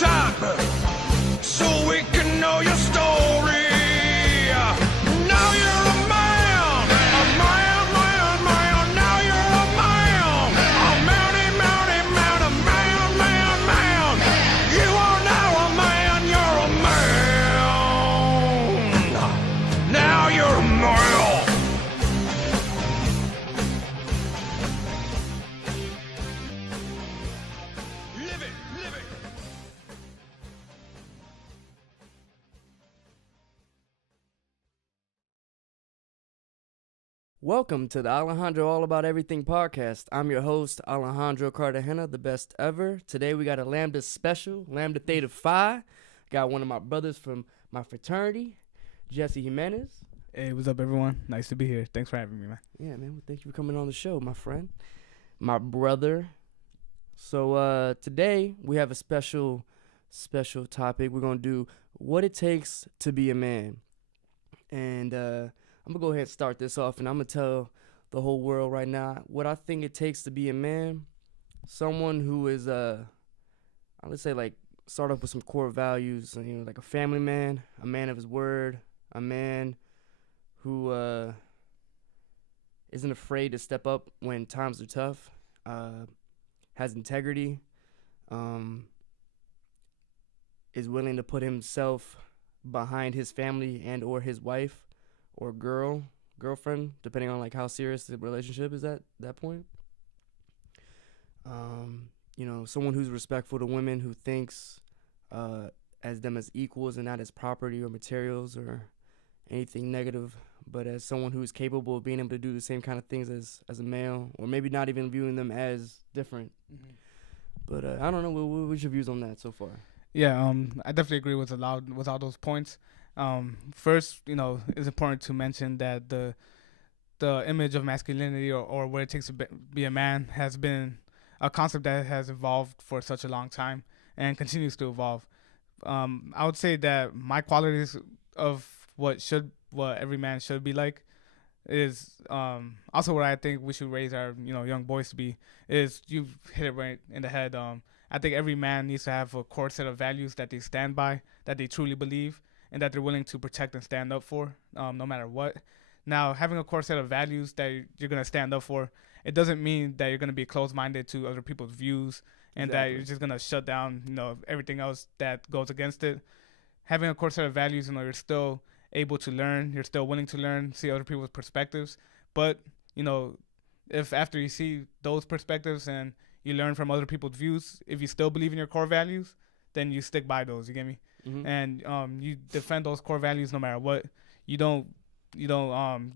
stereotype so we can know your story. Now you're a man, a man, man, man. Now you're a man, a mounty, mounty, man, a man, man, man. You are now a man, you're a man. Now you're a man. Live it, live it. Welcome to the Alejandro All About Everything podcast. I'm your host, Alejandro Cartagena, the best ever. Today we got a Lambda special, Lambda Theta Phi. Got one of my brothers from my fraternity, Jessie Jimenez. Hey, what's up, everyone? Nice to be here. Thanks for having me, man. Yeah, man, well, thank you for coming on the show, my friend, my brother. So today we have a special topic. We're going to do what it takes to be a man. And I'm going to go ahead and start this off, and I'm going to tell the whole world right now what I think it takes to be a man. Someone who is, I would say, like, start off with some core values, you know, like a family man, a man of his word, a man who isn't afraid to step up when times are tough, has integrity, is willing to put himself behind his family and or his wife or girlfriend, depending on like how serious the relationship is at that point. You know, someone who's respectful to women, who thinks as them as equals and not as property or materials or anything negative, but as someone who's capable of being able to do the same kind of things as a male, or maybe not even viewing them as different. Mm-hmm. But I don't know. What's your views on that so far? Yeah, I definitely agree with all those points. First, you know, it's important to mention that the image of masculinity or what it takes to be a man has been a concept that has evolved for such a long time and continues to evolve. I would say that my qualities of what every man should be like is also what I think we should raise our young boys to be. Is you've hit it right in the head. I think every man needs to have a core set of values that they stand by, that they truly believe, and that they're willing to protect and stand up for, no matter what. Now, having a core set of values that you're going to stand up for, it doesn't mean that you're going to be closed-minded to other people's views and that you're just going to shut down, everything else that goes against it. Having a core set of values, you're still able to learn, you're still willing to learn, see other people's perspectives. But, if after you see those perspectives and you learn from other people's views, if you still believe in your core values, then you stick by those, you get me? Mm-hmm. And you defend those core values no matter what. You don't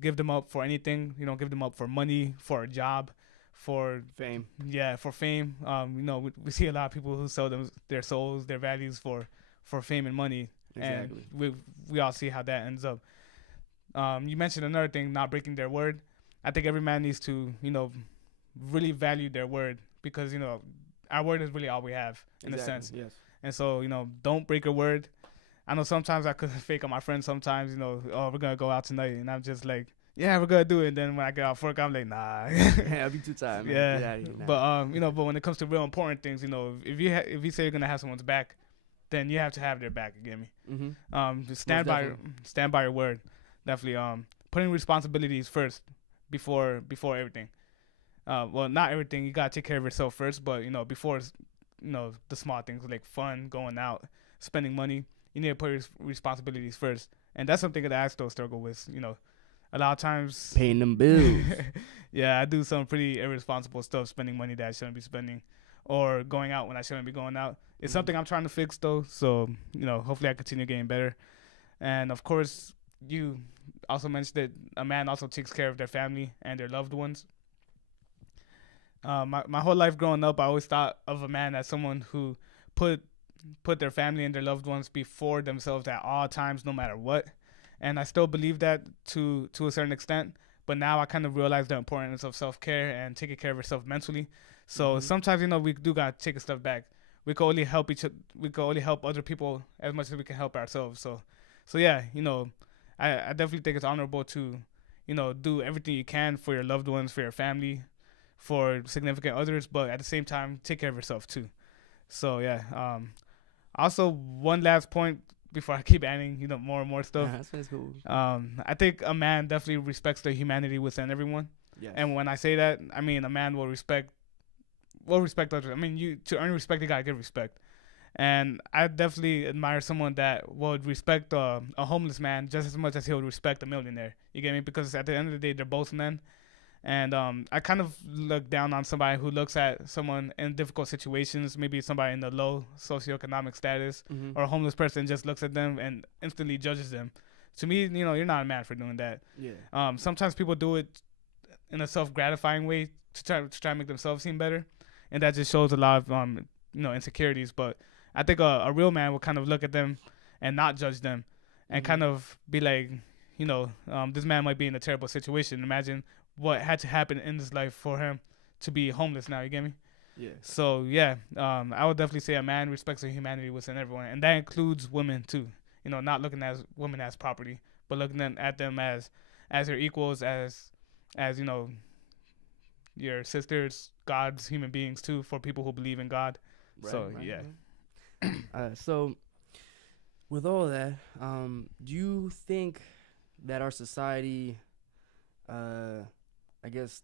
give them up for anything. You don't give them up for money, for a job, for fame. Yeah, for fame. We see a lot of people who sell their souls, their values for fame and money. Exactly. And we all see how that ends up. You mentioned another thing, not breaking their word. I think every man needs to, really value their word, because, our word is really all we have in a sense. Yes. And so, don't break your word. I know sometimes I could fake on my friends sometimes, oh, we're going to go out tonight. And I'm just like, yeah, we're going to do it. And then when I get off work, I'm like, nah. I'll be too tired, man. Yeah. Get out of here now. But, but when it comes to real important things, if you say you're going to have someone's back, then you have to have their back, you get me? Mm-hmm. Just stand by your word. Definitely. Putting responsibilities first before everything. Well, not everything. You got to take care of yourself first, but, before, the small things like fun, going out, spending money, you need to put your responsibilities first. And that's something that I still struggle with, a lot of times. Paying them bills. Yeah, I do some pretty irresponsible stuff, spending money that I shouldn't be spending, or going out when I shouldn't be going out. It's something I'm trying to fix, though. So, hopefully I continue getting better. And, of course, you also mentioned that a man also takes care of their family and their loved ones. My whole life growing up, I always thought of a man as someone who put their family and their loved ones before themselves at all times, no matter what. And I still believe that to a certain extent. But now I kind of realize the importance of self-care and taking care of yourself mentally. So sometimes, we do got to take a step back. We can only help we can only help other people as much as we can help ourselves. So yeah, I definitely think it's honorable to, do everything you can for your loved ones, for your family, for significant others, but at the same time, take care of yourself too. So yeah, Also, one last point before I keep adding, more and more stuff. That's cool. I think a man definitely respects the humanity within everyone. Yes. And when I say that, I mean a man will respect others. I mean, you to earn respect, you gotta give respect. And I definitely admire someone that would respect a homeless man just as much as he would respect a millionaire. You get me? Because at the end of the day, they're both men. And I kind of look down on somebody who looks at someone in difficult situations, maybe somebody in the low socioeconomic status, or a homeless person, just looks at them and instantly judges them. To me, you're not a man for doing that. Yeah. Sometimes people do it in a self-gratifying way to try to make themselves seem better, and that just shows a lot of insecurities. But I think a real man will kind of look at them and not judge them, and kind of be like, this man might be in a terrible situation. Imagine what had to happen in his life for him to be homeless now. You get me? Yeah. So yeah, I would definitely say a man respects the humanity within everyone, and that includes women too. Not looking at women as property, but looking at them as their equals, as your sisters, God's human beings too, for people who believe in God. Yeah. So with all that, do you think that our society, I guess,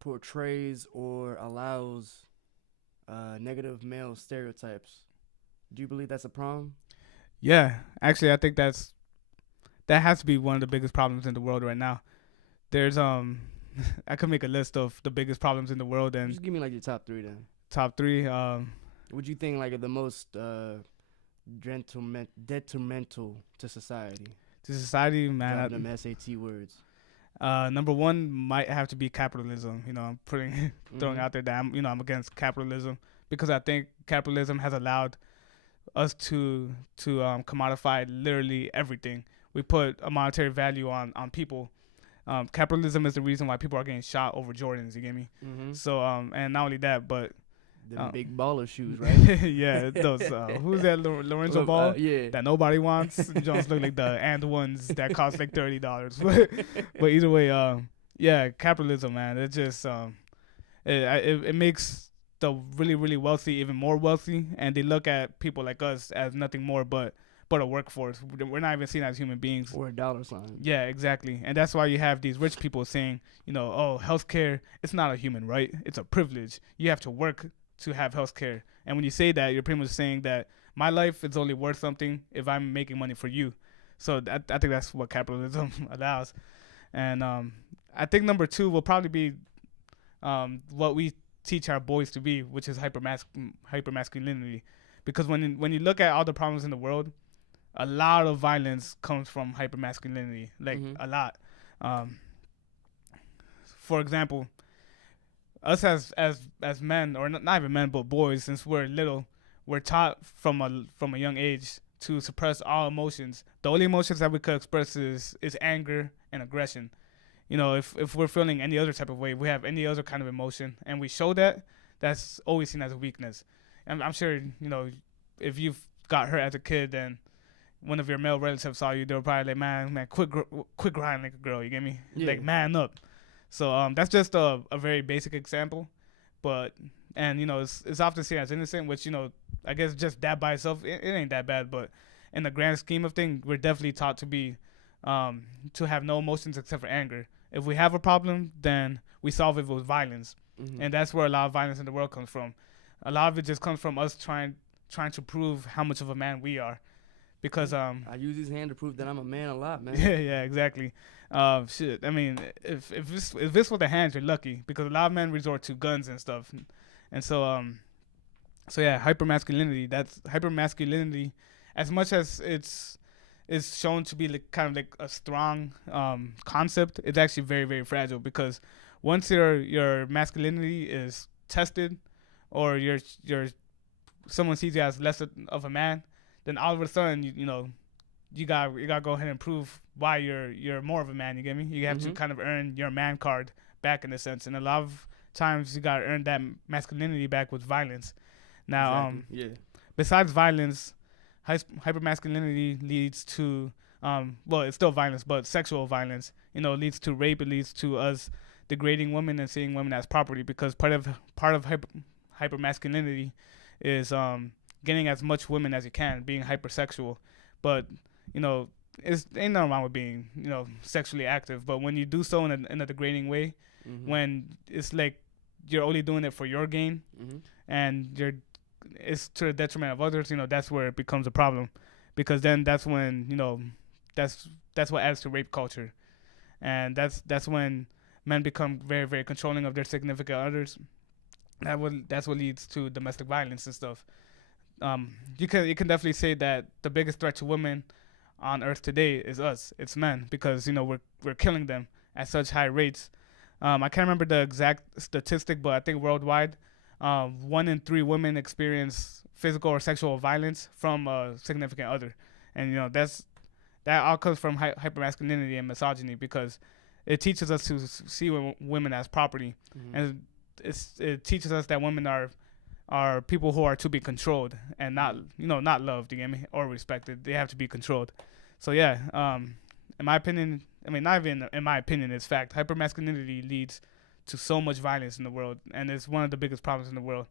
portrays or allows negative male stereotypes? Do you believe that's a problem? Yeah, actually, I think that has to be one of the biggest problems in the world right now. There's I could make a list of the biggest problems in the world, and just give me like your top three then. Top three. Would you think like the most detrimental to society? To society, man. Them SAT words. Number one might have to be capitalism. I'm throwing out there that I'm against capitalism, because I think capitalism has allowed us to commodify literally everything. We put a monetary value on people. Capitalism is the reason why people are getting shot over Jordans. You get me? So and not only that, but the big baller shoes, right? Yeah, those. Who's that? Lorenzo Ball? Yeah. That nobody wants. Jones look like the and ones that cost like $30. But either way, yeah, capitalism, man. It just it makes the really, really wealthy even more wealthy, and they look at people like us as nothing more but a workforce. We're not even seen as human beings. Or a dollar sign. Yeah, exactly. And that's why you have these rich people saying, oh, healthcare, it's not a human right. It's a privilege. You have to work to have healthcare. And when you say that, you're pretty much saying that my life is only worth something if I'm making money for you. So I think that's what capitalism allows. And I think number two will probably be what we teach our boys to be, which is hypermasculinity. Because when you look at all the problems in the world, a lot of violence comes from hypermasculinity, like a lot. For example, us as men, or not even men, but boys, since we're little, we're taught from a young age to suppress all emotions. The only emotions that we could express is anger and aggression. If we're feeling any other type of way, we have any other kind of emotion, and we show that, that's always seen as a weakness. And I'm sure, if you've got hurt as a kid, then one of your male relatives saw you, they were probably like, man, quit crying like a girl, you get me? Yeah. Like, man up. So that's just a very basic example. But, and, it's often seen as innocent, which, I guess just that by itself, it ain't that bad. But in the grand scheme of things, we're definitely taught to be, to have no emotions except for anger. If we have a problem, then we solve it with violence. And that's where a lot of violence in the world comes from. A lot of it just comes from us trying to prove how much of a man we are. Because I use his hand to prove that I'm a man a lot, man. Yeah, exactly. Shit. I mean, if this was the hands, you're lucky, because a lot of men resort to guns and stuff. And so yeah, hypermasculinity. That's hypermasculinity. As much as it's shown to be like kind of like a strong concept, it's actually very, very fragile, because once your masculinity is tested, or someone sees you as less of a man, then all of a sudden you gotta go ahead and prove why you're more of a man. You get me? You have to kind of earn your man card back, in a sense, and a lot of times you gotta earn that masculinity back with violence. Now, besides violence, hypermasculinity leads to well, it's still violence, but sexual violence. Leads to rape. It leads to us degrading women and seeing women as property, because part of hypermasculinity is getting as much women as you can, being hypersexual. But ain't nothing wrong with being sexually active. But when you do so in a degrading way, when it's like you're only doing it for your gain, and it's to the detriment of others, that's where it becomes a problem, because then that's when that's what adds to rape culture, and that's when men become very, very controlling of their significant others. That's what leads to domestic violence and stuff. You can definitely say that the biggest threat to women on Earth today is us. It's men, because we're killing them at such high rates. I can't remember the exact statistic, but I think worldwide, 1 in 3 women experience physical or sexual violence from a significant other, and that all comes from hypermasculinity and misogyny, because it teaches us to see women as property, and it teaches us that women are people who are to be controlled and not loved, you get me, or respected. They have to be controlled. So yeah, in my opinion, not even in my opinion, it's fact. Hypermasculinity leads to so much violence in the world, and it's one of the biggest problems in the world.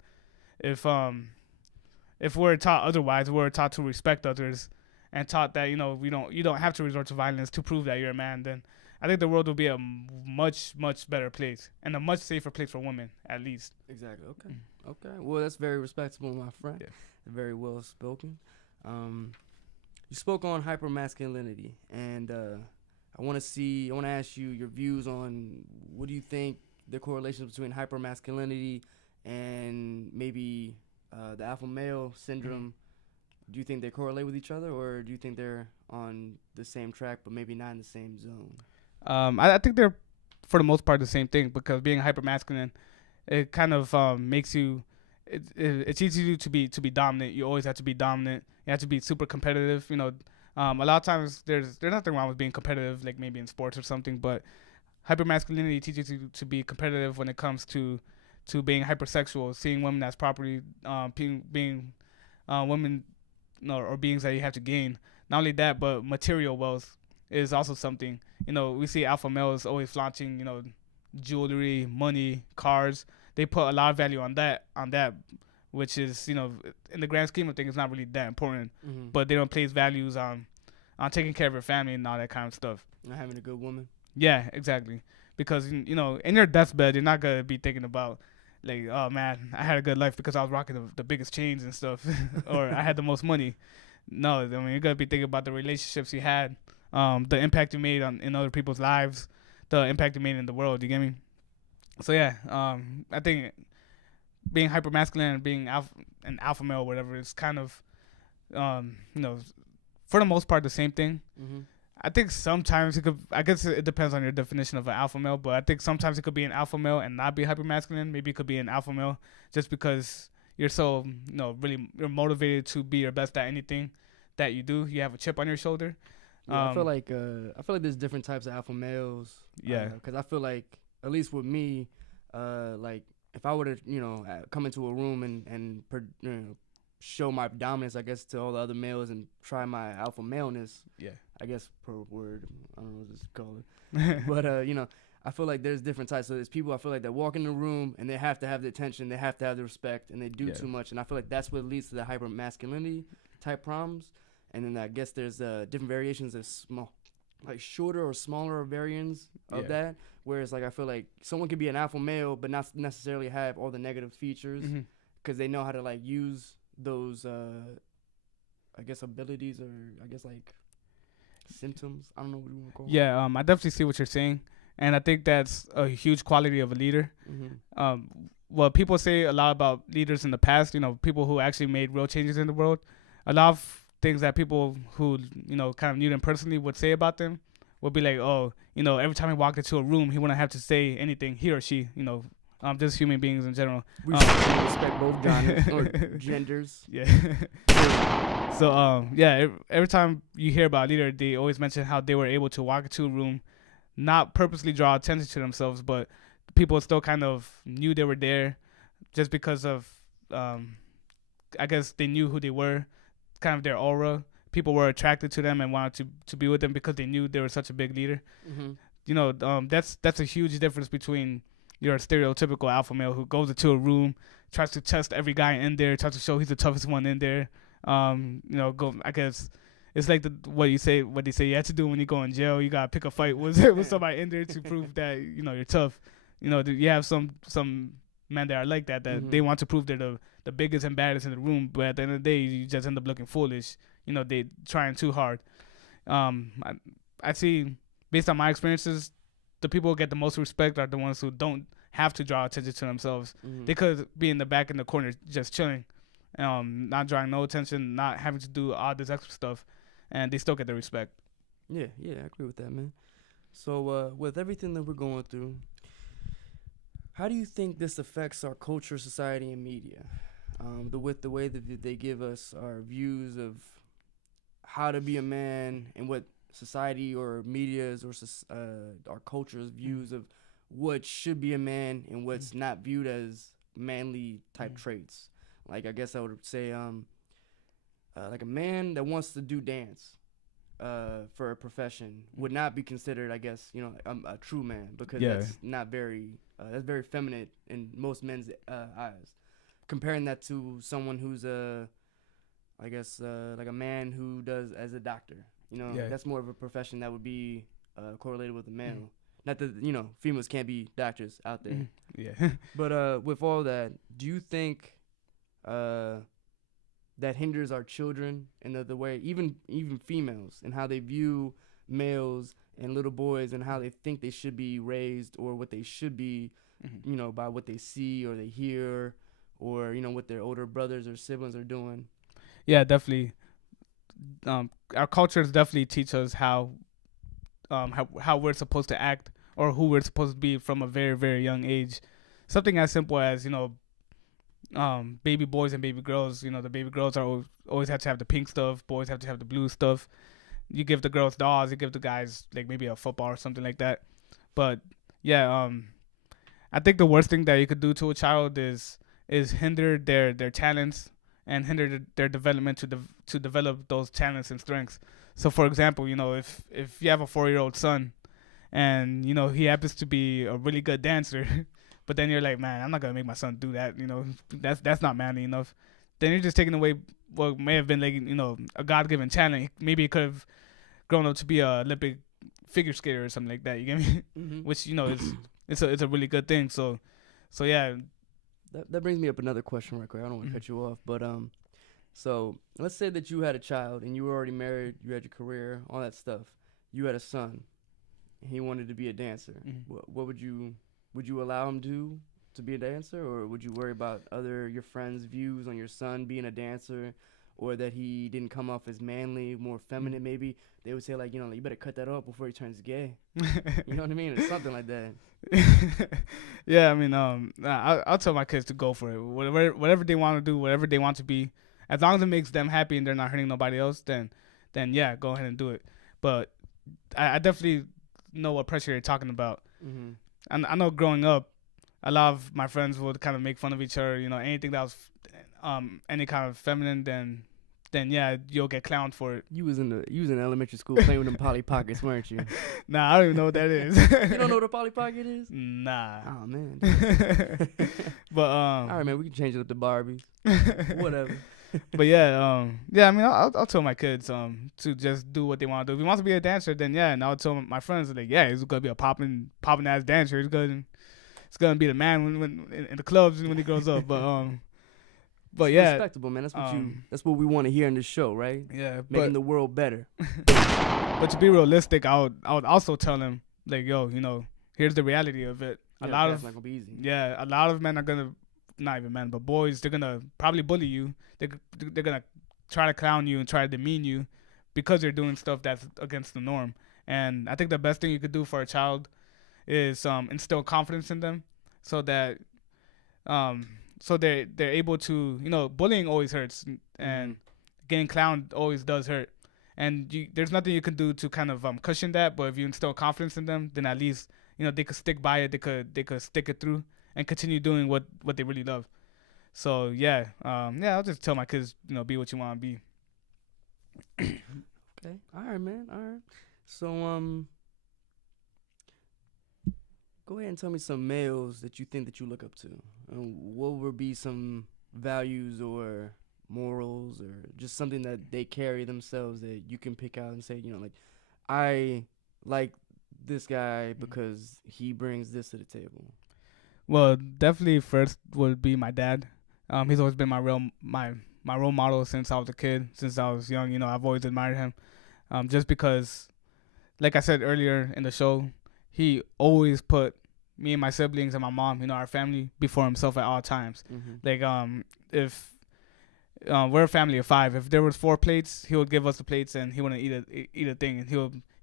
If we're taught otherwise, we're taught to respect others, and taught that you don't have to resort to violence to prove that you're a man, then I think the world will be a much, much better place, and a much safer place for women, at least. Exactly. Okay. Okay. Well, that's very respectable, my friend. Yeah. Very well spoken. You spoke on hypermasculinity, and I want to ask you your views on what do you think the correlation between hypermasculinity and maybe the alpha male syndrome. Do you think they correlate with each other, or do you think they're on the same track but maybe not in the same zone? I think they're, for the most part, the same thing, because being hypermasculine, it kind of makes you, it teaches you to be dominant. You always have to be dominant. You have to be super competitive. A lot of times there's nothing wrong with being competitive, like maybe in sports or something, but hypermasculinity teaches you to be competitive when it comes to being hypersexual, seeing women as property, being women or beings that you have to gain. Not only that, but material wealth is also something. We see alpha males always flaunting, jewelry, money, cars. They put a lot of value on that, which is, in the grand scheme of things, it's not really that important. But they don't place values on taking care of your family and all that kind of stuff. Not having a good woman. Yeah, exactly. Because, in your deathbed, you're not going to be thinking about, like, oh, man, I had a good life because I was rocking the biggest chains and stuff, or I had the most money. No, you're going to be thinking about the relationships you had, the impact you made in other people's lives, the impact you made in the world, you get me? So, yeah, I think being hypermasculine and being an alpha male or whatever is kind of, for the most part, the same thing. I think sometimes I guess it depends on your definition of an alpha male, but I think sometimes it could be an alpha male and not be hypermasculine. Maybe it could be an alpha male just because you're so, really, you're motivated to be your best at anything that you do. You have a chip on your shoulder. Yeah, I feel like there's different types of alpha males. Yeah. Because I feel like, at least with me, like if I were to, come into a room and show my dominance, I guess, to all the other males and try my alpha maleness. Yeah. I guess per word, I don't know what to call it. But, I feel like there's different types. So there's people I feel like that walk in the room and they have to have the attention, they have to have the respect, and they do too much. And I feel like that's what leads to the hypermasculinity type problems. And then I guess there's different variations of small, like shorter or smaller variants of that. Whereas like I feel like someone could be an alpha male but not necessarily have all the negative features because they know how to like use those, I guess, abilities, or I guess like symptoms. I don't know what you want to call them. Yeah, I definitely see what you're saying. And I think that's a huge quality of a leader. What people say a lot about leaders in the past, people who actually made real changes in the world, a lot of things that people who, kind of knew them personally would say about them would be like, oh, every time he walked into a room, he wouldn't have to say anything, he or she, just human beings in general. We should respect both genres or genders. Yeah. So, every time you hear about a leader, they always mention how they were able to walk into a room, not purposely draw attention to themselves, but people still kind of knew they were there just because of, I guess they knew who they were, kind of their aura. People were attracted to them and wanted to be with them because they knew they were such a big leader. That's a huge difference between you're a stereotypical alpha male who goes into a room, tries to test every guy in there, tries to show he's the toughest one in there. I guess it's like what they say you have to do when you go in jail. You gotta pick a fight with somebody in there to prove that you're tough. You have some men that are like that they want to prove they're the biggest and baddest in the room, but at the end of the day, you just end up looking foolish. They trying too hard. I see, based on my experiences, the people who get the most respect are the ones who don't have to draw attention to themselves. They could be in the back in the corner just chilling, not drawing no attention, not having to do all this extra stuff, and they still get the respect. Yeah, I agree with that, man. So with everything that we're going through, how do you think this affects our culture, society, and media? With the way that they give us our views of how to be a man and what society or media's or our culture's views of what should be a man and what's not viewed as manly type traits. Like, I guess I would say like a man that wants to do dance for a profession would not be considered, I guess, a true man, because that's not that's very feminine in most men's eyes. Comparing that to someone who's like a man who does as a doctor, that's more of a profession that would be correlated with a male. Not that females can't be doctors out there. But with all that, do you think that hinders our children in the way, even females, and how they view males and little boys and how they think they should be raised, or what they should be, by what they see or they hear, or what their older brothers or siblings are doing? Yeah, definitely. Our cultures definitely teach us how we're supposed to act, or who we're supposed to be from a very, very young age. Something as simple as baby boys and baby girls. The baby girls are always have to have the pink stuff. Boys have to have the blue stuff. You give the girls dolls. You give the guys like maybe a football or something like that. But yeah, I think the worst thing that you could do to a child is hinder their talents and hinder their development to develop those talents and strengths. So, for example, if you have a 4-year-old son, and he happens to be a really good dancer, but then you're like, man, I'm not gonna make my son do that. That's not manly enough. Then you're just taking away what may have been like a God-given talent. Maybe he could have grown up to be a Olympic figure skater or something like that. You get me? Which is it's a really good thing. So yeah. That brings me up another question right quick. I don't want to cut you off, but so let's say that you had a child and you were already married, you had your career, all that stuff. You had a son, and he wanted to be a dancer. What would you allow him to be a dancer, or would you worry about your friends' views on your son being a dancer, or that he didn't come off as manly, more feminine? Maybe they would say like, you better cut that off before he turns gay. You know what I mean, or something like that. Yeah, I mean, I'll tell my kids to go for it. Whatever they want to do, whatever they want to be, as long as it makes them happy and they're not hurting nobody else, then yeah, go ahead and do it. But I definitely know what pressure you're talking about. And I know growing up, a lot of my friends would kind of make fun of each other. Anything that was any kind of feminine, then yeah, you'll get clowned for it. You was in elementary school playing with them Polly Pockets, weren't you? Nah, I don't even know what that is. You don't know what a Polly Pocket is? Nah. Oh man. But all right, man, we can change it up to Barbies. Whatever. But yeah, I mean, I'll tell my kids to just do what they want to do. If he wants to be a dancer, then yeah, and I'll tell my friends like, yeah, he's gonna be a popping ass dancer. He's gonna be the man when in the clubs when he grows up. But it's yeah, respectable, man. That's what we want to hear in this show, right? Yeah, making the world better. But to be realistic, I would also tell him like, yo, here's the reality of it. It's not gonna be easy. Yeah, a lot of men are gonna, not even men, but boys, they're gonna probably bully you. They're gonna try to clown you and try to demean you because you're doing stuff that's against the norm. And I think the best thing you could do for a child is instill confidence in them, so that so they're able to, bullying always hurts, and getting clowned always does hurt. And there's nothing you can do to kind of cushion that. But if you instill confidence in them, then at least they could stick by it. They could stick it through and continue doing what they really love. So yeah, I'll just tell my kids, be what you want to be. Okay, all right, man, all right. So Go ahead and tell me some males that you think that you look up to. What would be some values or morals or just something that they carry themselves that you can pick out and say, like, I like this guy because he brings this to the table. Well, definitely first would be my dad. He's always been my role model since I was a kid, since I was young. I've always admired him. Just because, like I said earlier in the show, he always put me and my siblings and my mom, our family, before himself at all times. Like, if we're a family of 5, if there was 4 plates, he would give us the plates, and he wouldn't eat a thing, and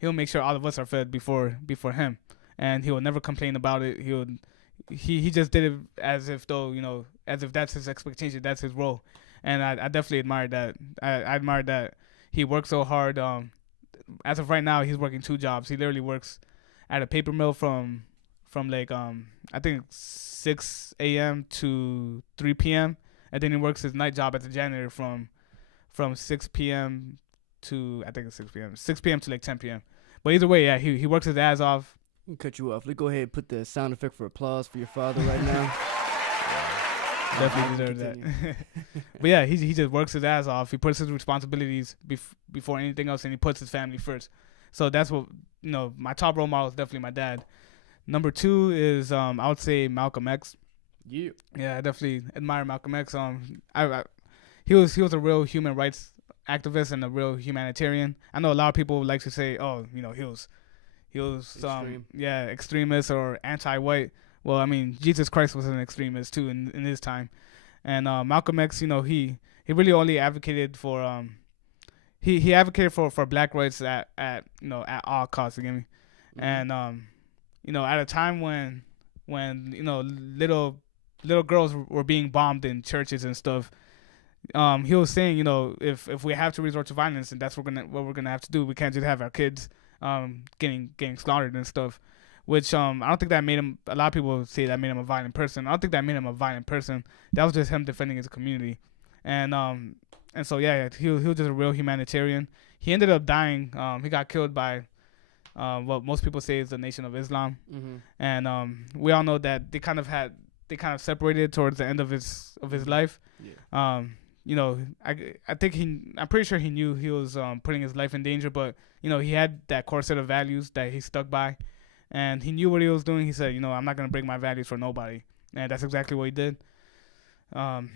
he'll make sure all of us are fed before him, and he would never complain about it. He just did it as if as if that's his expectation, that's his role, and I definitely admired that. I admired that he worked so hard. As of right now, he's working 2 jobs. He literally works at a paper mill from like I think 6 a.m. to 3 p.m. and then he works his night job as a janitor from 6 p.m. to, I think it's 6 p.m. 6 p.m. to like 10 p.m. But either way, yeah, he works his ass off. Let me cut you off. Let's go ahead and put the sound effect for applause for your father right now. Definitely deserve that. But yeah, he just works his ass off. He puts his responsibilities before anything else, and he puts his family first. So that's what, my top role model is definitely my dad. Number 2 is I would say Malcolm X. Yeah, I definitely admire Malcolm X. He was a real human rights activist and a real humanitarian. I know a lot of people like to say, oh, he was extremist or anti-white. Well, I mean, Jesus Christ was an extremist too in his time, and Malcolm X, he really only advocated for he advocated for black rights at all costs. You get me? And at a time when little girls were being bombed in churches and stuff, he was saying, if we have to resort to violence, and that's what we're gonna have to do, we can't just have our kids getting slaughtered and stuff. Which I don't think that made him. A lot of people say that made him a violent person. I don't think that made him a violent person. That was just him defending his community, and so yeah, he was just a real humanitarian. He ended up dying. He got killed by what most people say is the Nation of Islam, and we all know that they kind of separated towards the end of his life. Yeah. I think I'm pretty sure he knew he was putting his life in danger, but he had that core set of values that he stuck by. And he knew what he was doing. He said, I'm not going to break my values for nobody. And that's exactly what he did. A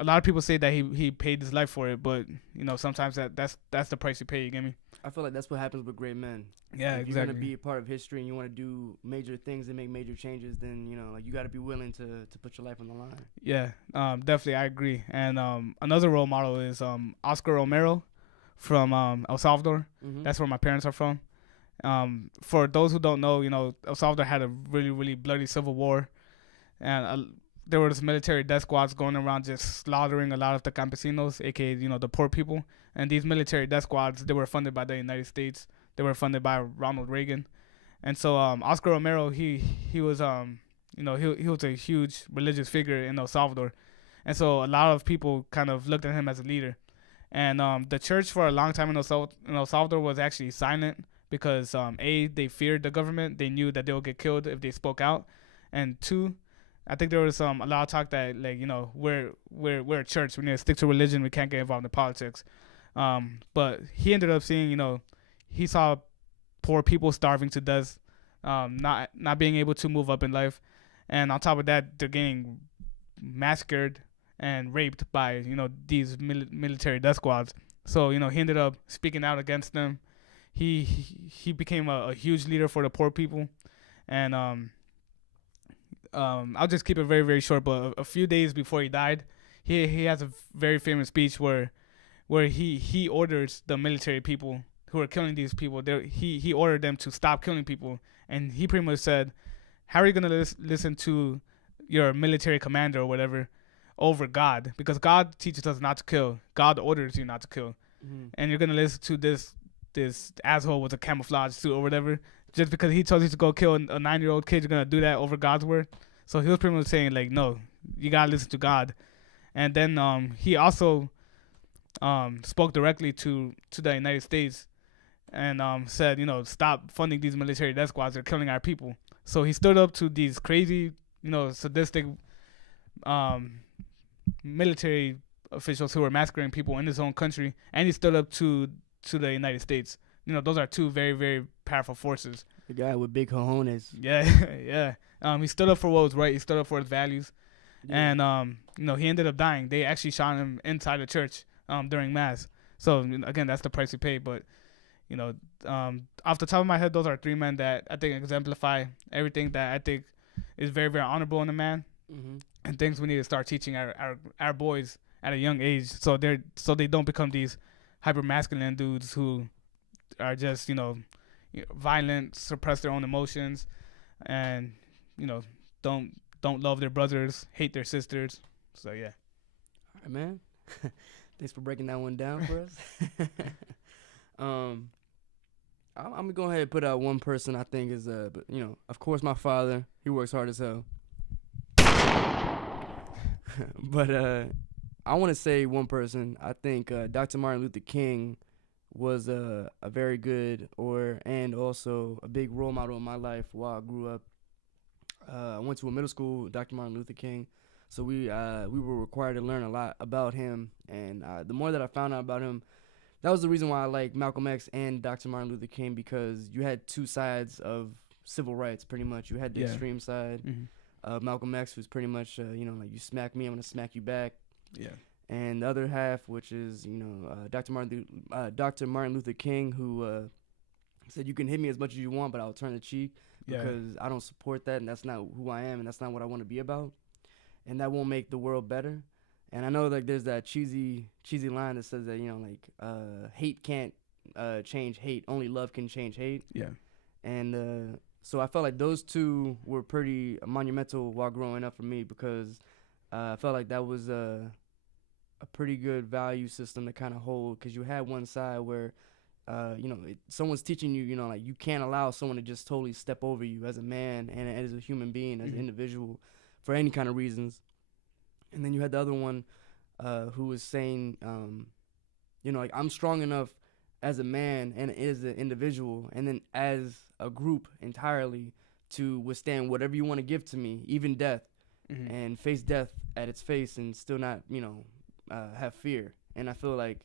lot of people say that he paid his life for it, but, sometimes that's the price you pay, you get me? I feel like that's what happens with great men. Yeah, if exactly. If you're going to be a part of history and you want to do major things and make major changes, then, you got to be willing to put your life on the line. Yeah, definitely, I agree. And another role model is Oscar Romero from El Salvador. That's where my parents are from. For those who don't know, El Salvador had a really, really bloody civil war, and there was military death squads going around just slaughtering a lot of the campesinos, aka the poor people. And these military death squads, they were funded by the United States. They were funded by Ronald Reagan, and so Oscar Romero, he was he was a huge religious figure in El Salvador, and so a lot of people kind of looked at him as a leader. And the church for a long time in El Salvador was actually silent. Because they feared the government. They knew that they would get killed if they spoke out. And 2, I think there was a lot of talk that we're a church. We need to stick to religion. We can't get involved in politics. But he ended up seeing he saw poor people starving to death, not being able to move up in life, and on top of that, they're getting massacred and raped by these military death squads. So he ended up speaking out against them. He became a huge leader for the poor people, and I'll just keep it very, very short. But a few days before he died, he has a very famous speech where he orders the military people who are killing these people. He ordered them to stop killing people, and he pretty much said, "How are you gonna listen to your military commander or whatever over God? Because God teaches us not to kill. God orders you not to kill, and you're gonna listen to this asshole with a camouflage suit or whatever, just because he tells you to go kill a 9-year-old kid, you're gonna do that over God's word." So he was pretty much saying no, you gotta listen to God. And then he also spoke directly to the United States and said, stop funding these military death squads, they're killing our people. So he stood up to these crazy, sadistic military officials who were massacring people in his own country, and he stood up to the United States. Those are two very, very powerful forces. The guy with big cojones. Yeah, yeah. He stood up for what was right. He stood up for his values, and he ended up dying. They actually shot him inside the church during mass. So again, that's the price he paid. But off the top of my head, those are three men that I think exemplify everything that I think is very, very honorable in a man, and things we need to start teaching our boys at a young age, so they don't become these hyper masculine dudes who are just violent, suppress their own emotions, and don't love their brothers, hate their sisters. So yeah. All right, man. Thanks for breaking that one down for us. I'm gonna go ahead and put out one person I think is of course my father. He works hard as hell. But I want to say one person. I think Dr. Martin Luther King was a very good and also a big role model in my life while I grew up. I went to a middle school, Dr. Martin Luther King, so we were required to learn a lot about him. And the more that I found out about him, that was the reason why I like Malcolm X and Dr. Martin Luther King, because you had two sides of civil rights pretty much. You had the extreme side. Malcolm X was pretty much, like, you smack me, I'm going to smack you back. Yeah. And the other half, which is, Dr. Martin Luther King, who said you can hit me as much as you want, but I'll turn the cheek because I don't support that, and that's not who I am, and that's not what I want to be about. And that won't make the world better. And I know, like, there's that cheesy line that says that, hate can't change hate. Only love can change hate. Yeah. And so I felt like those two were pretty monumental while growing up for me, because I felt like that was a pretty good value system to kind of hold, because you had one side where, someone's teaching you, like, you can't allow someone to just totally step over you as a man and as a human being, as an individual, for any kind of reasons. And then you had the other one who was saying, like, I'm strong enough as a man and as an individual, and then as a group entirely, to withstand whatever you want to give to me, even death, and face death at its face and still not, have fear. And I feel like,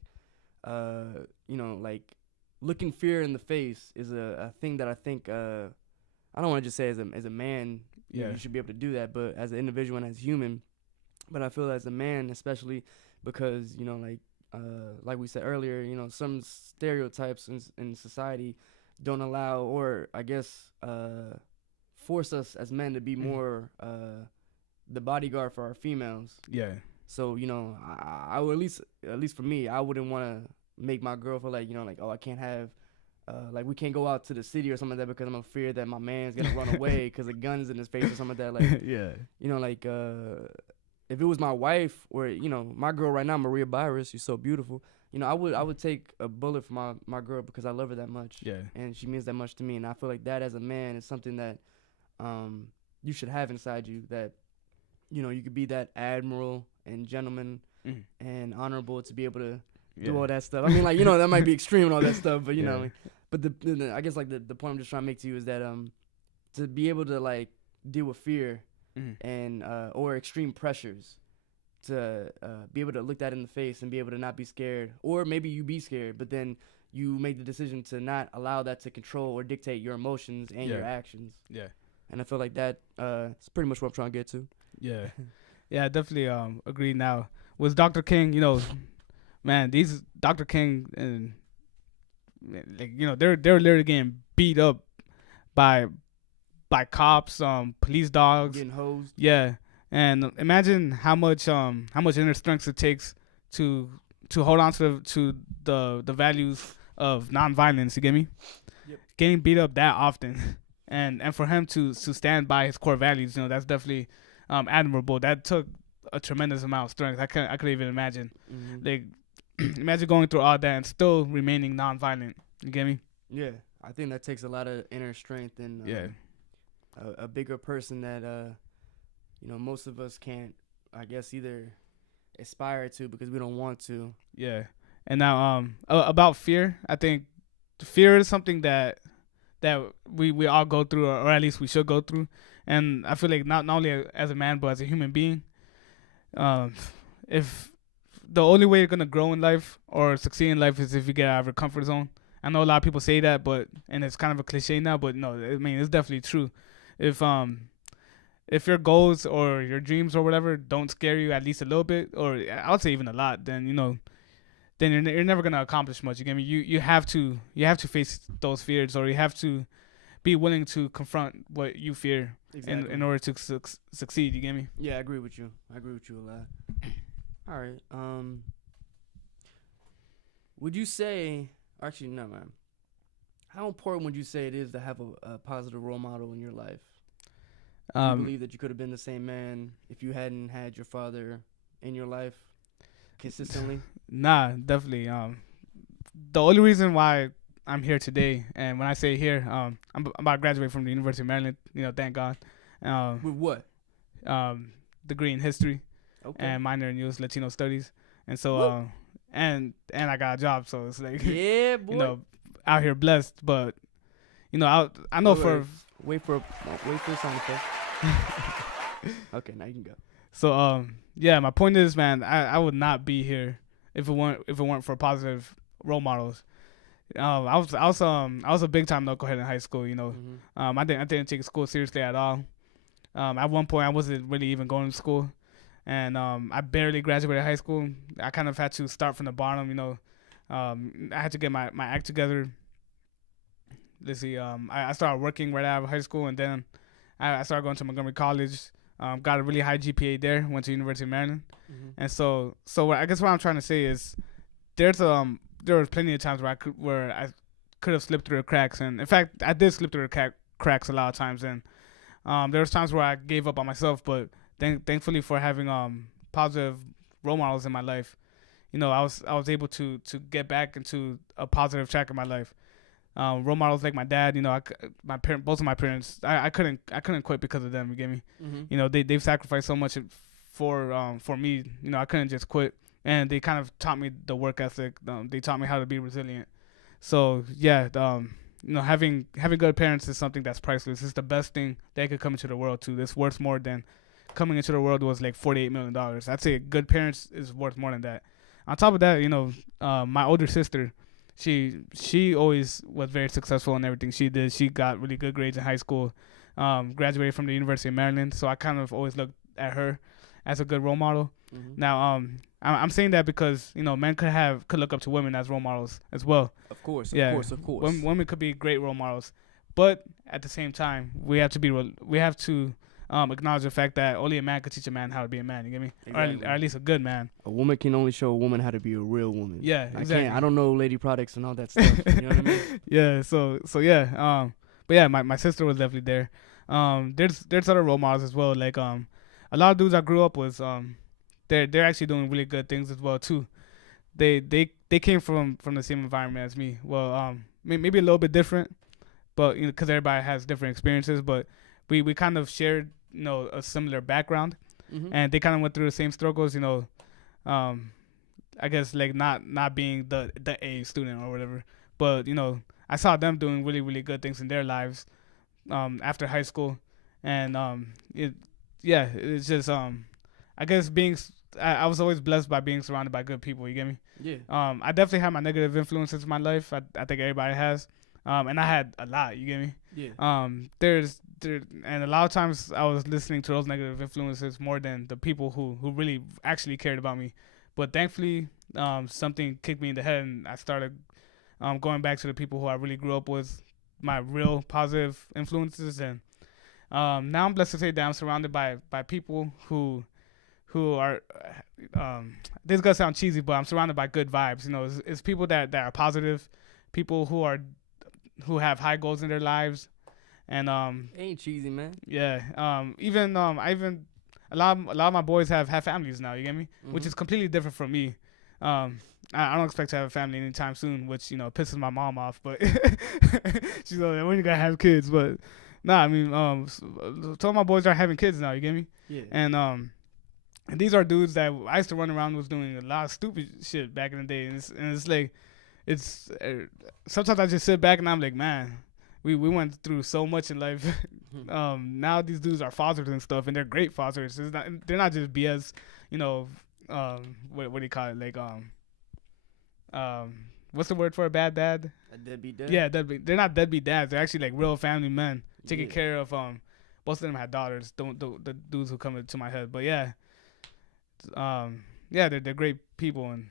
like, looking fear in the face is a thing that I think, I don't want to just say as a man, you should be able to do that, but as an individual and as human. But I feel as a man, especially because, like we said earlier, some stereotypes in society don't allow, or I guess force us as men to be more the bodyguard for our females. Yeah. So, I would, at least for me, I wouldn't want to make my girl feel like, oh, I can't have, like, we can't go out to the city or something like that because I'm afraid that my man's going to run away because a gun's in his face or something like that. Like, yeah. If it was my wife or, my girl right now, Maria Byris, she's so beautiful. I would take a bullet for my girl because I love her that much. Yeah. And she means that much to me. And I feel like that as a man is something that you should have inside you, that, you could be that admiral and gentleman and honorable to be able to do all that stuff. I mean, like, that might be extreme and all that stuff, but, but the I guess, like, the point I'm just trying to make to you is that to be able to, like, deal with fear and or extreme pressures, to be able to look that in the face and be able to not be scared, or maybe you be scared, but then you make the decision to not allow that to control or dictate your emotions and your actions. Yeah. And I feel like that is pretty much what I'm trying to get to. Yeah. Yeah, I definitely agree. Now with Dr. King, man, these Dr. King and, like, they're literally getting beat up by cops, police dogs, Getting hosed. Yeah. And imagine how much inner strength it takes to hold on to the values of nonviolence. You get me? Yep. Getting beat up that often, and for him to stand by his core values, that's definitely admirable. That took a tremendous amount of strength. I couldn't even imagine. Like, imagine going through all that and still remaining nonviolent. You get me? Yeah, I think that takes a lot of inner strength and a bigger person that most of us can't, I guess, either aspire to because we don't want to. Yeah. And now about fear, I think fear is something that that we all go through, or at least we should go through. And I feel like not only as a man but as a human being, if the only way you're gonna grow in life or succeed in life is if you get out of your comfort zone. I know a lot of people say that, and it's kind of a cliche now, but no, I mean it's definitely true. If your goals or your dreams or whatever don't scare you at least a little bit, or I would say even a lot, then then you're never gonna accomplish much. You get me? You have to face those fears, or you have to be willing to confront what you fear in order to succeed. You get me? Yeah, I agree with you. I agree with you a lot. All right. Would you say? Actually, no, man. How important would you say it is to have a positive role model in your life? Do you believe that you could have been the same man if you hadn't had your father in your life consistently? Nah, definitely. The only reason why I'm here today, and when I say here, I'm about to graduate from the University of Maryland. Thank God. With what? Degree in history, and minor in U.S. Latino studies, and so and I got a job, so it's like yeah, boy. Out here blessed, but I know wait for the sound effect. Okay, now you can go. So yeah, my point is, man, I would not be here if it weren't for positive role models. I was a big time knucklehead in high school. I didn't take school seriously at all. At one point I wasn't really even going to school, and I barely graduated high school. I kind of had to start from the bottom. I had to get my act together. Let's see. I started working right out of high school, and then I started going to Montgomery College. Got a really high GPA there. Went to University of Maryland, and so I guess what I'm trying to say is there was plenty of times where I could have slipped through the cracks, and in fact I did slip through the cracks a lot of times, and there was times where I gave up on myself, but thankfully for having positive role models in my life, I was able to get back into a positive track in my life. Role models like my dad, both of my parents, I couldn't quit because of them. You get me? They've sacrificed so much for me. I couldn't just quit, and they kind of taught me the work ethic. They taught me how to be resilient. So yeah, having good parents is something that's priceless. It's the best thing that could come into the world too. It's worth more than coming into the world was like $48 million. I'd say good parents is worth more than that. On top of that, my older sister, she always was very successful in everything she did. She got really good grades in high school, graduated from the University of Maryland. So I kind of always looked at her as a good role model. Now, I'm saying that because men could look up to women as role models as well. Of course. Women could be great role models, but at the same time, we have to acknowledge the fact that only a man could teach a man how to be a man. You get me? Exactly. Or at least a good man. A woman can only show a woman how to be a real woman. Yeah, exactly. I don't know lady products and all that stuff. You know what I mean? Yeah. So yeah. But yeah, my sister was definitely there. There's other role models as well. Like a lot of dudes I grew up with. They're actually doing really good things as well too. They came from the same environment as me. Well, maybe a little bit different, but because everybody has different experiences. But we kind of shared a similar background, and they kind of went through the same struggles. I guess like not being the A student or whatever. But I saw them doing really really good things in their lives after high school, and it's just I guess I was always blessed by being surrounded by good people. You get me? Yeah. I definitely had my negative influences in my life. I think everybody has. And I had a lot. You get me? Yeah. And a lot of times I was listening to those negative influences more than the people who really actually cared about me. But thankfully, something kicked me in the head, and I started going back to the people who I really grew up with, my real positive influences. And now I'm blessed to say that I'm surrounded by people who are this is gonna sound cheesy, but I'm surrounded by good vibes. It's people that are positive, people who have high goals in their lives, and ain't cheesy, man. Yeah. Even a lot of my boys have families now. You get me? Which is completely different from me. I don't expect to have a family anytime soon, which pisses my mom off. But she's like, when you gonna have kids? But nah, I mean, some of my boys are having kids now. You get me? Yeah. And these are dudes that I used to run around was doing a lot of stupid shit back in the day, and it's like, sometimes I just sit back and I'm like, man, we went through so much in life. Now these dudes are fathers and stuff, and they're great fathers. They're not just BS, you know. What do you call it? Like what's the word for a bad dad? A deadbeat dad. Yeah, deadbeat. They're not deadbeat dads. They're actually like real family men taking care of. Most of them had daughters. Don't the dudes who come into my head, but yeah, they're great people, and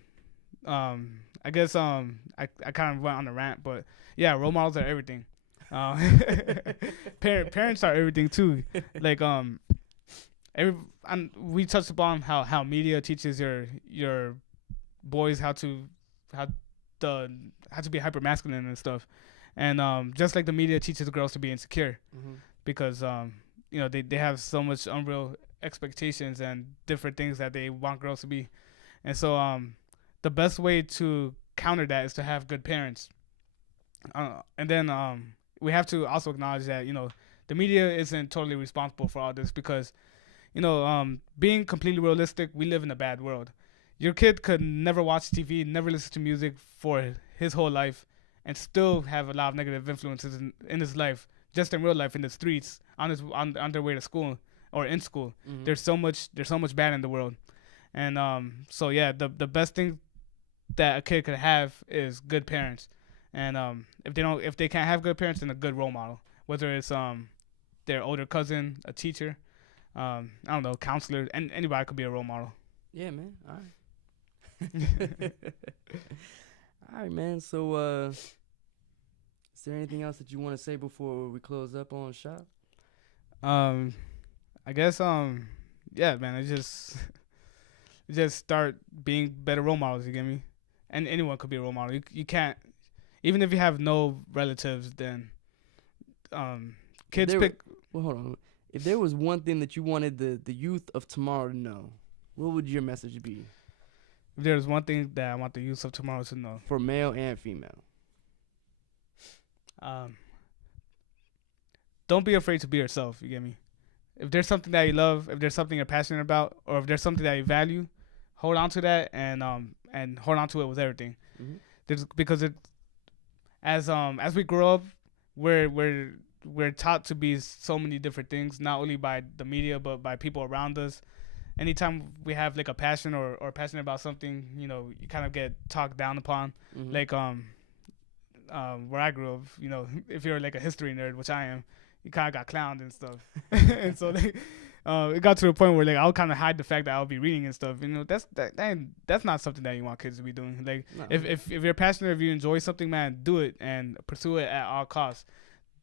I guess I kind of went on a rant, but yeah, role models are everything. Parents are everything too. Like we touched upon how media teaches your boys how to be hypermasculine and stuff, and just like the media teaches girls to be insecure, because you know they have so much unreal expectations and different things that they want girls to be, and so the best way to counter that is to have good parents, and then we have to also acknowledge that, you know, the media isn't totally responsible for all this, because, you know, being completely realistic, we live in a bad world. Your kid could never watch TV, never listen to music for his whole life, and still have a lot of negative influences in his life, just in real life, in the streets, on their way to school or in school. There's so much bad in the world, and so yeah, the best thing that a kid could have is good parents, and if they can't have good parents, then a good role model, whether it's their older cousin, a teacher, I don't know, counselor, and anybody could be a role model. Yeah, man. All right. All right, man. So, is there anything else that you want to say before we close up on shop? I guess yeah, man. It's just start being better role models. You get me? And anyone could be a role model. You can't, even if you have no relatives, then kids pick. Well, hold on. If there was one thing that you wanted the youth of tomorrow to know, what would your message be? If there's one thing that I want the youth of tomorrow to know, for male and female, don't be afraid to be yourself. You get me? If there's something that you love, if there's something you're passionate about, or if there's something that you value, hold on to that, and hold on to it with everything. Because as we grow up, we're taught to be so many different things, not only by the media but by people around us. Anytime we have like a passion or passionate about something, you know, you kind of get talked down upon. Like where I grew up, you know, if you're like a history nerd, which I am, you kind of got clowned and stuff. And so like it got to the point where like I'll kind of hide the fact that I'll be reading and stuff. You know, that's not something that you want kids to be doing. Like if you're passionate, if you enjoy something, man, do it and pursue it at all costs.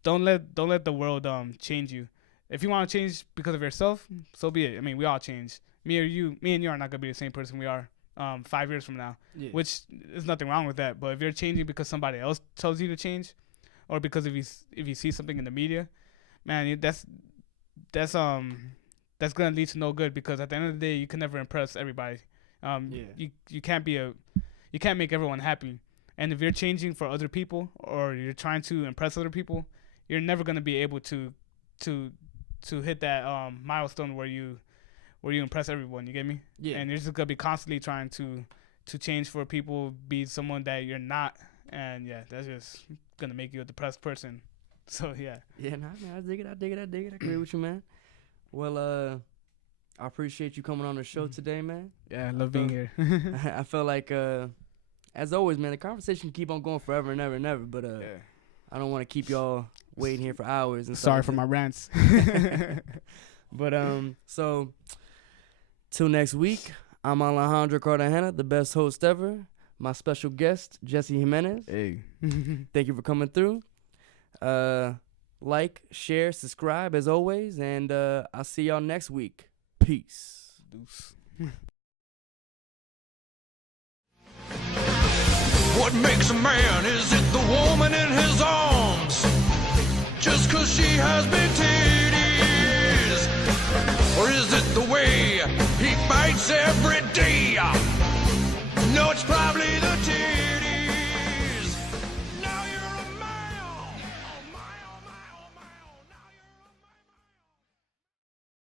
Don't let the world change you. If you want to change because of yourself, so be it. I mean, we all change. Me and you are not gonna be the same person we are 5 years from now. Yeah. Which there's nothing wrong with that. But if you're changing because somebody else tells you to change, or because if you see something in the media, man, that's gonna lead to no good. Because at the end of the day, you can never impress everybody. You can't make everyone happy. And if you're changing for other people, or you're trying to impress other people, you're never gonna be able to hit that milestone where you impress everyone. You get me? Yeah. And you're just gonna be constantly trying to change for people, be someone that you're not, and yeah, that's just gonna make you a depressed person. So yeah. Yeah, nah, man, I dig it. I agree with you, man. Well, I appreciate you coming on the show today, man. Yeah, I love being here. I feel like as always, man, the conversation can keep on going forever and ever and ever, but yeah. I don't want to keep y'all waiting here for hours. And sorry for my rants. But so till next week, I'm Alejandro Cartagena, the best host ever. My special guest, Jessie Jimenez. Hey. Thank you for coming through. Like, share, subscribe as always, and I'll see y'all next week. Peace. Deuce. What makes a man? Is it the woman in his arms? Just 'cause she has big titties? Or is it the way he fights every day? No, it's probably the titties.